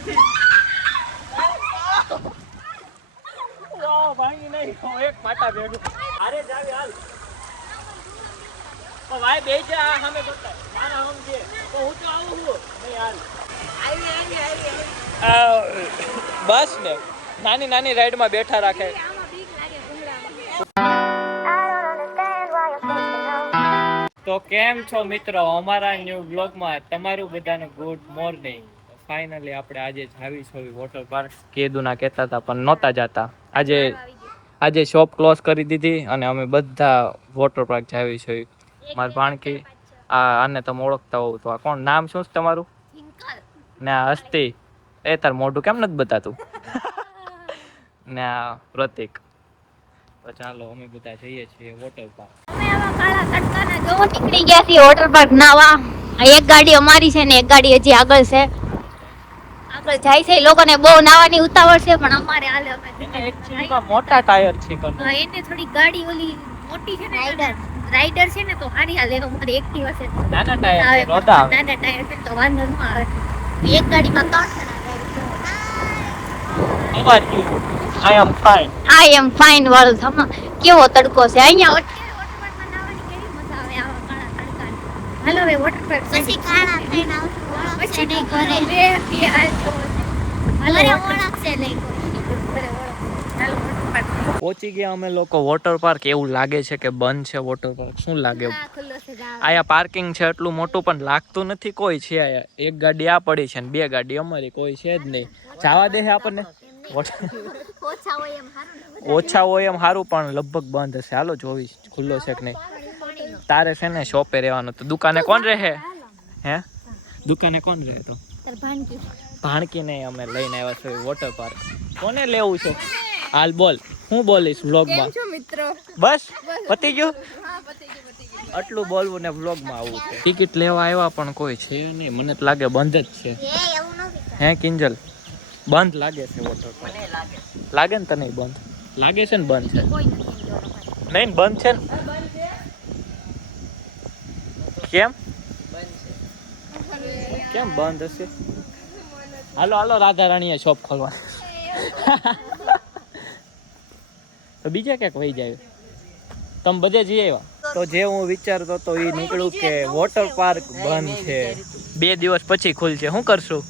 નથી ભાંગી નહીં એક પાટા ભેગું અરે જાવી હાલ ભાઈ બે જા સામે બતા મારા હમ છે તો હું તો આવું છું નહીં હાલ બસ ને નાની નાની રાઈડ માં બેઠા રાખે તો કેમ છો મિત્રો અમારા ન્યુ બ્લોગ માં તમારું બધાનું ગુડ મોર્નિંગ ફાઇનલી આપણે આજે જાવી છો વોટર પાર્ક કેદુના કહેતા હતા પણ નહોતા જતા આજે શોપ ક્લોઝ કરી દીધી અને અમે બધા વોટર પાર્ક જાવી છે મારી ભાણકી આને તમે ઓળખતા હોવ તો આ કોણ નામ શું છે તમારું ને આ હસ્તી એ તાર મોઢું કેમ નથી બતાતું ને આ પ્રતિક તો ચાલો અમે બધા જઈએ છીએ વોટર પાર્ક નીકળી ગયા છીએ વોટર પાર્ક નાવા એક ગાડી અમારી છે ને એક ગાડી હજી આગળ છે આગળ જાય છે લોકોને બહુ નાવાની ઉતાવળ છે પણ અમારે હાલે એકચ્યુઅલી મોટા ટાયર છે એને થોડી ગાડી ઓલી મોટી છે ને રાઈડર છે ને તો હારી હાલે અમારી એક્ટિવા છે નાના ટાયર રોતા નાના ટાયર છે તો વાંધો ન આવે એક ગાડીમાં 3 I am fine world કેવો તડકો છે અહીંયા હાલો વે વોટર પાર્ક પછી કાળા થઈને આવતું પછી નહીં કરે રે એ હાલ તો હાલો ઓળખશે નહીં પહોંચી ગયા અમે લોકો વોટર પાર્ક એવું લાગે છે કે બંધ છે વોટર પાર્ક શું લાગે આયા પાર્કિંગ છે એટલું મોટું પણ લાગતું નથી કોઈ છે આયા એક ગાડી આ પડી છે ને બે ગાડી અમારી કોઈ છે જ નહીં જવા દે છે આપણને ઓછા હોય એમ સારું પણ લગભગ બંધ હશે હાલો જોવી ખુલ્લો છે કે નહીં તારે છે ને શોપે રહેવાનું તો દુકાને કોણ રહે હે દુકાને કોણ રહે તો ભાણકી ને અમે લઈને આવ્યા છે વોટર પાર્ક કોને લેવું છે હાલ બોલ હું બોલીશ વ્લોગમાં બસ પતી ગયું આટલું બોલવું ને વ્લોગમાં આવવું છે ટિકિટ લેવા આવ્યા પણ કોઈ છે નહીં મને તો લાગે બંધ જ છે હે કિંજલ બંધ લાગે છે વોટર પાર્ક લાગે ને તને બંધ લાગે છે ને બંધ છે નહીં બંધ છે ને કેમ કેમ બંધ હશે હાલો હાલો રાધા રાણીએ શોપ ખોલવા તો બીજા ક્યાંક વહી જાય તમે બધે જઈ આવ્યા તો જે હું વિચારતો તો એ નીકળ્યું કે વોટર પાર્ક બંધ છે 2 દિવસ પછી ખુલશે શું કરશું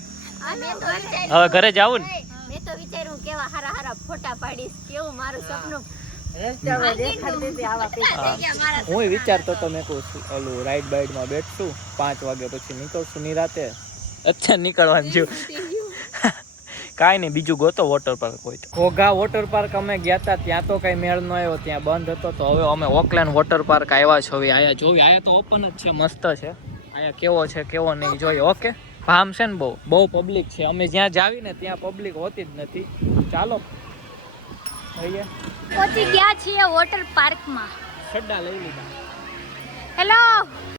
હવે ઘરે જાવું ને મેં તો વિચાર્યું કેવા હારા હારા ફોટા પાડીશ કેવું મારું સપનું હું વિચારતો તો મેં કહું ઓલું રાઈડ બાઈડ માં બેઠશું 5 વાગ્યા પછી નીકળશું નિરાતે અચ્છા નીકળવાનું છું કાંઈ નહીં બીજું ગોતો વોટર પાર્ક હોય તો ઘોઘા વોટર પાર્ક અમે ગયા હતા ત્યાં તો કઈ મેળ ન આવ્યો ત્યાં બંધ હતો તો હવે અમે ઓકલેન્ડ વોટર પાર્ક આવ્યા છો આયા જોવી આયા તો ઓપન જ છે મસ્ત છે આયા કેવો છે કેવો નહીં જોઈએ ઓકે ભામ છે ને બહુ પબ્લિક છે અમે જ્યાં જાવી ને ત્યાં પબ્લિક હોતી જ નથી ચાલો પહોંચી ગયા છીએ વોટર પાર્કમાં સડ્ડા લઈ લીધા હેલો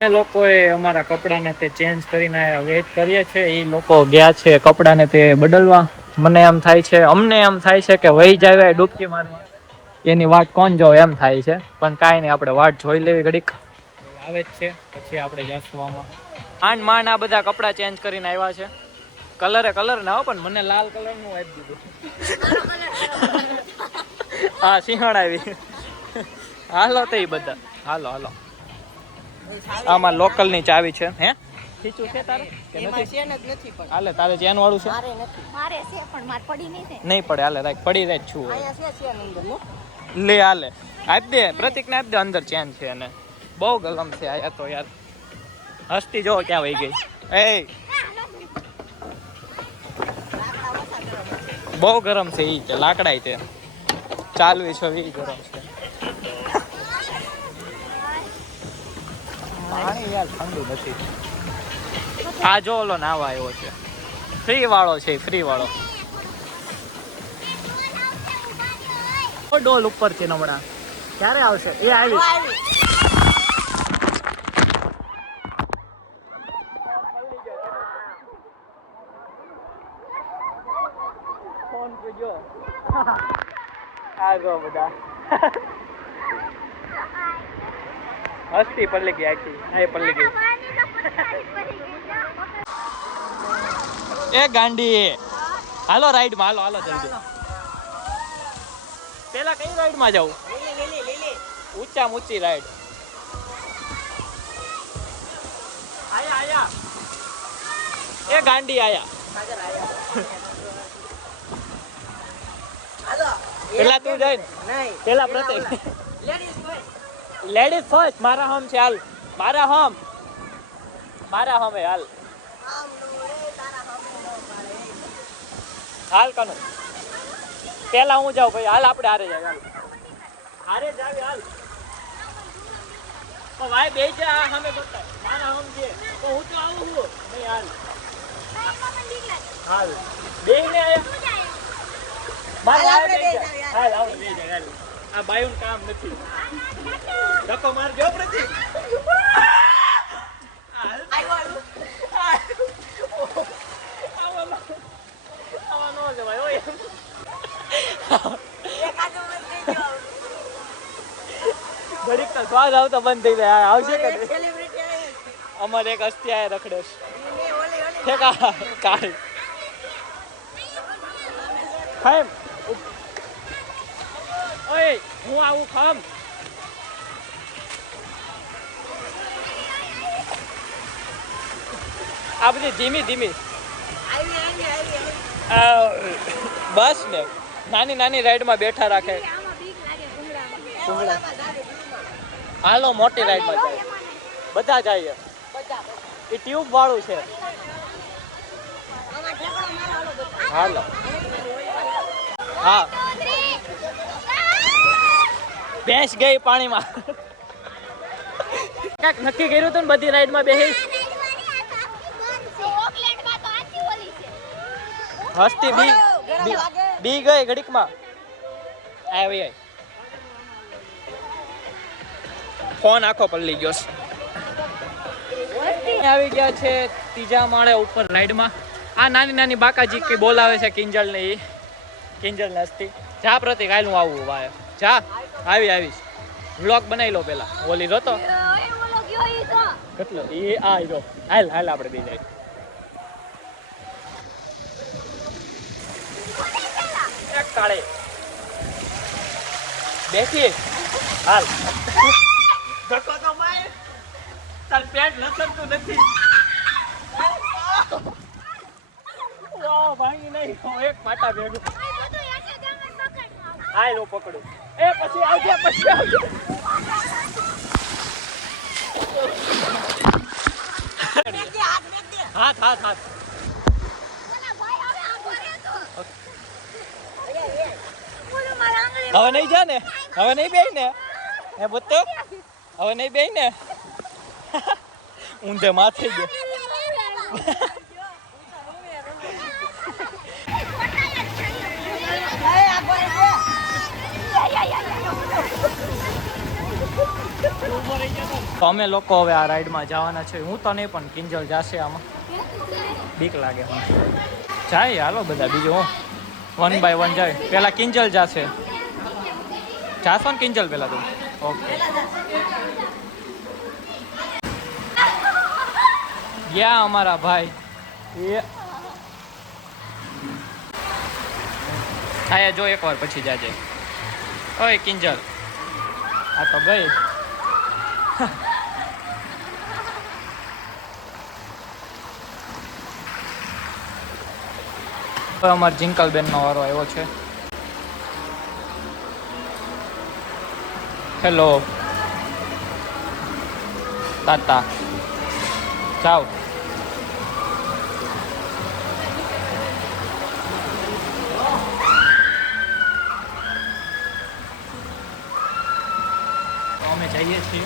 એ લોકોએ અમારા કપડાને તે ચેન્જ કરીને વેઇટ કરીએ છે એ લોકો ગયા છે કપડાને તે બદલવા મને એમ થાય છે અમને એમ થાય છે કે વહી જાય ડૂબકી મારવા એની વાટ કોણ જો એમ થાય છે પણ કાંઈ નહીં આપણે વાટ જોઈ લેવી ઘડીક આવે જ છે પછી આપણે જસવામાં માંડ આ બધા કપડા ચેન્જ કરીને આવ્યા છે કલર ના હો પણ મને લાલ કલર નું આપી દીધું હા સિંહણ આવી હાલો તો એ બધા હાલો આમાં લોકલ ની ચાવી છે હે ખીચું છે તારે કે નથી હાલે તારે ચેન વાળું છે મારે છે પણ માર પડી નહીં પડે હાલે રાખ પડી રહે છું લે હાલે આપ દે પ્રતિક ને આપ દે અંદર ચેન છે અને બહુ ગલમ છે આયા તો યાર હસ્તી જો ક્યાં વહી ગઈ એ બહુ ગરમ છે ઈ કે લાકડાઈ છે ચાલવી છે ઈ ગરમ છે પાણી યાર ઠંડુ નથી આ જો ઓલો નાવા આવ્યો છે ફ્રી વાળો છે ફ્રી વાળો ડોલ ઉપર છે હમણાં ક્યારે આવશે એ આવી ફોન કરજો આ જો બધા હસ્તી પલ્લી ગઈ આખી આ પલ્લી ગઈ એ ગાંડી હાલો રાઈડ માં, હાલો જલ્દી. પેલા કઈ રાઈડ માં જાવ? ઊંચા ઊંચી રાઈડ. આયા એ ગાંડી આયા. પેલા તું જાય ને? પેલા પ્રતિક. Ladies first. મારા હમ છે, હાલ. મારા હમ હે, હાલ. હાલ કનો પેલા હું જાઉં ભાઈ, હાલ આપણે હારે જાય, હારે જાવી, હાલ. તો ભાઈ બે જા સામે બતાય, મારા હમ છે તો હું તો આવું હું નહીં, હાલ હાલ બે ને આયા મારા હાલ બે જા, હાલ આવો બે જા, હાલ. આ બાયુન કામ નથી. ધક્કો માર જો પ્રતિક. ઘડીક તો શ્વાસ આવતો બંધ થઈ જાય. આવશે કે અમારે એક હસ્તી આયા રખડેશ કાળ ખામ. ઓય હું આવું ખામ. આ બધી ધીમી ધીમી બસ ને નાની નાની રાઈડ માં બેઠા રાખે. હાલો મોટી રાઈડ માં જાય, બધા જાય. એ ટ્યુબ વાળું છે. હાલો હા ભેંસ ગઈ પાણીમાં. ક્યાંક નક્કી કર્યું હતું ને બધી રાઈડ માં બેસી હસ્તી બી ગઈ ઘડીક માં આવી. ફોન આખો પલળી ગયો. આવી ગયા છે ત્રીજા માળે ઉપર રાઈડ માં. આ નાની નાની બાકાજી કઈ બોલાવે છે કિંજલ ને. એ કિંજલ ને હસ્તી. જા પ્રતિક હાલ હું આવું ભાઈ. જા આવીશ. વ્લોગ બનાવી લો પેલા. ઓલી રોતો કેટલો એ આ રહ્યો. હાલ આપણે બે જાય. એક કાળે બેસી હાલ. ધક્કો તો માર. તાર પેટ લસણતું નથી. ભાંગી નહીં. એક પાટા ભેગું. હાલ હું પકડું. એ પછી આવજે. હાથ હવે નહીં જા ને. હવે નહીં બેય ને. હે બોતો હવે નહીં બેય ને. ઊંધે માથે ગયો. તો અમે લોકો હવે આ રાઈડમાં જવાના છે. હું તો નહીં પણ કિંજલ જાશે. આમાં બીક લાગે. જાય હાલો બધા. બીજું હું 1 by 1 જાય. પેલા કિંજલ જાશે. જાશો ને કિંજલ પેલા તું? ઓકે ગયા અમારા ભાઈ. એ આયા જો એકવાર પછી જાજે. ઓય કિંજલ આ તો ગઈ. અમારા જિંકલ બેન નો વારો આવ્યો છે. હેલો તાતા જાઓ. અમે જઈએ છીએ.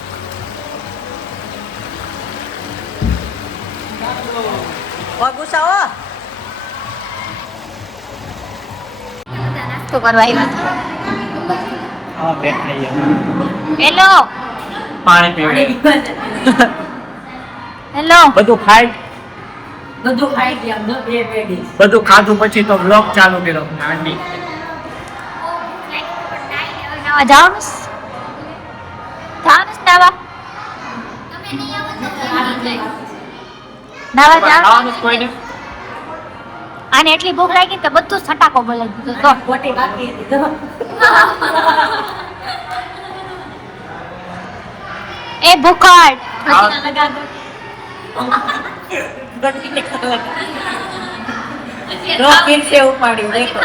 ગુસાઓ નાસ્તો કરવા આવ્યા. હા બેઠ લઈએ. હેલો પાણી પીવડે. હેલો બધું ખાઈ ગયા બે પેડી બધું ખાધું પછી તો બ્લોગ ચાલુ કર્યો. નાની નાવા જવાનું નાવા નાવા જવાનું કોઈને આને એટલી ભૂખ લાગી તો બધું સટાકો બોલાવી દીધો તો ખોટી બાકી હતી તો. એ ભૂખડ ગોટીને લગા. રો ફિર સે ઉપાડી દેખો.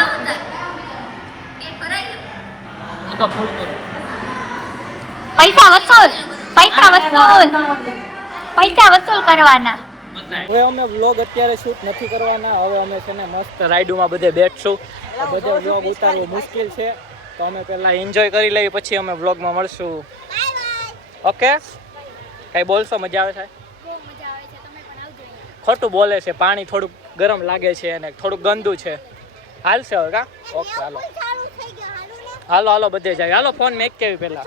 પૈસા વસૂલ કરવાના. હવે અમે વ્લોગ અત્યારે શૂટ નથી કરવાના. હવે અમે છે ને મસ્ત રાઈડમાં બધે બેઠશું. બધે વ્લોગ ઉતારવો મુશ્કેલ છે, તો અમે પહેલા એન્જોય કરી લઈએ, પછી અમે વ્લોગમાં મળશું. ઓકે, કઈ બોલશો? મજા આવે છે? ખોટું બોલે છે. પાણી થોડુંક ગરમ લાગે છે અને થોડુંક ગંદુ છે. હાલશે હવે કા? ઓકે, હાલો હાલો બધે જાય. હાલો ફોન મેક કેવી પહેલા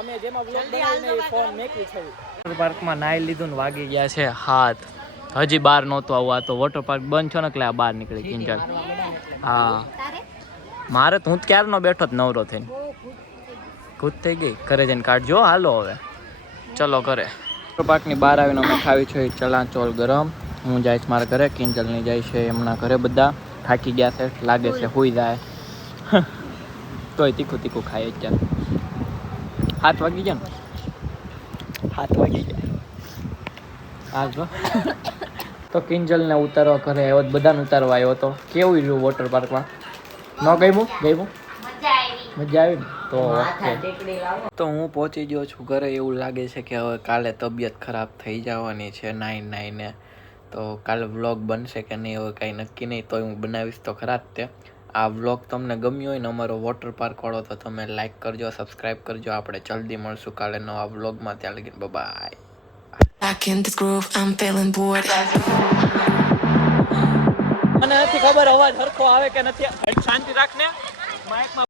અમે જેમાં વ્લોગ બનાવીને એ ફોન મેકવી છે. વોટર પાર્કમાં નાઈ લીધું ને વાગી ગયા છે 7. હજી બહાર નહોતું આવું. આ તો વોટર પાર્ક બંધ છે ને એટલે આ બહાર નીકળી કિંજલ. હા મારે તો હું ક્યારનો બેઠો જ નવરો થઈને. ખુદ થઈ ગઈ. ઘરે જઈને કાઢજો. હાલો હવે ચલો ઘરે. વોટર પાર્કની બહાર આવીને અમે ખાવી છે ચણાચોળ ગરમ. હું જઈશ મારા ઘરે, કિંજલ નહીં જાય છે એમના ઘરે. બધા થાકી ગયા છે લાગે છે, સુઈ જાય. તોય તીખું તીખું ખાય અત્યારે. 7 વાગી ગયા ને? 7 વાગી ગયા. હા જો તો કિંજલને ઉતારવા ઘરે આવ્યો, બધાને ઉતારવા આવ્યો હતો. કેવું રહ્યું વોટર પાર્કમાં? ન ગયું? મજા આવી ને? તો ઓકે. તો હું પહોંચી ગયો છું ઘરે. એવું લાગે છે કે હવે કાલે તબિયત ખરાબ થઈ જવાની છે નાઈને. તો કાલે વ્લોગ બનશે કે નહીં હવે કાંઈ નક્કી નહીં, તોય હું બનાવીશ તો ખરા જ તે. આ વ્લોગ તમને ગમ્યો હોય ને અમારો વોટર પાર્ક વાળો, તો તમે લાઈક કરજો, સબસ્ક્રાઈબ કરજો. આપણે જલ્દી મળશું કાલે નવા વ્લોગમાં. ત્યાં લગીને by. Back in the groove, I'm feeling bored. મને નથી ખબર અવાજ સરખો આવે કે નથી. શાંતિ રાખને. માઇકમાં